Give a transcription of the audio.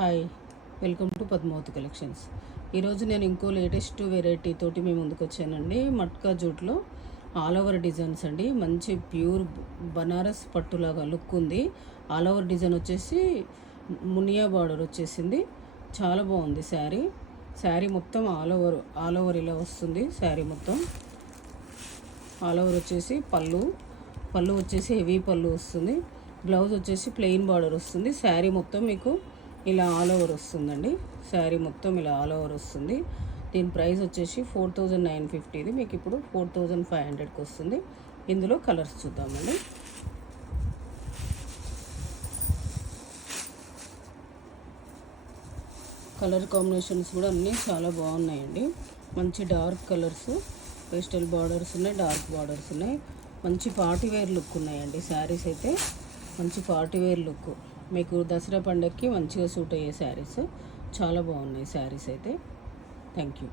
Hi, welcome to Padmavathi collections. ఈరోజు నేను ఇంకో లేటెస్ట్ వెరైటీ తోటి మీ ముందుకు వచ్చానండి. మట్కా జూట్లో ఆల్ ఓవర్ డిజైన్స్ అండి. మంచి ప్యూర్ బనారస్ పట్టులాగా లుక్ ఉంది. ఆల్ ఓవర్ డిజైన్ వచ్చేసి మునియా బార్డర్ వచ్చేసింది. చాలా బాగుంది శారీ మొత్తం ఆల్ ఓవర్ ఇలా వస్తుంది. శారీ మొత్తం ఆల్ ఓవర్ వచ్చేసి పళ్ళు వచ్చేసి హెవీ పళ్ళు వస్తుంది. బ్లౌజ్ వచ్చేసి ప్లెయిన్ బార్డర్ వస్తుంది. శారీ మొత్తం మీకు ఇలా ఆల్ ఓవర్ వస్తుందండి. శారీ మొత్తం ఇలా ఆల్ ఓవర్ వస్తుంది. దీని ప్రైస్ వచ్చేసి 4950. ఇది మీకు ఇప్పుడు 4500కి వస్తుంది. ఇందులో కలర్స్ చూద్దామండి. కలర్ కాంబినేషన్స్ కూడా అన్నీ చాలా బాగున్నాయండి. మంచి డార్క్ కలర్స్, పేస్టల్ బార్డర్స్ ఉన్నాయి, డార్క్ బార్డర్స్ ఉన్నాయి. మంచి పార్టీవేర్ లుక్ ఉన్నాయండి. శారీస్ అయితే మంచి పార్టీవేర్ లుక్, మీకు దసరా పండగకి మంచిగా సూట్ అయ్యే శారీస్. చాలా బాగున్నాయి శారీస్ అయితే. Thank you.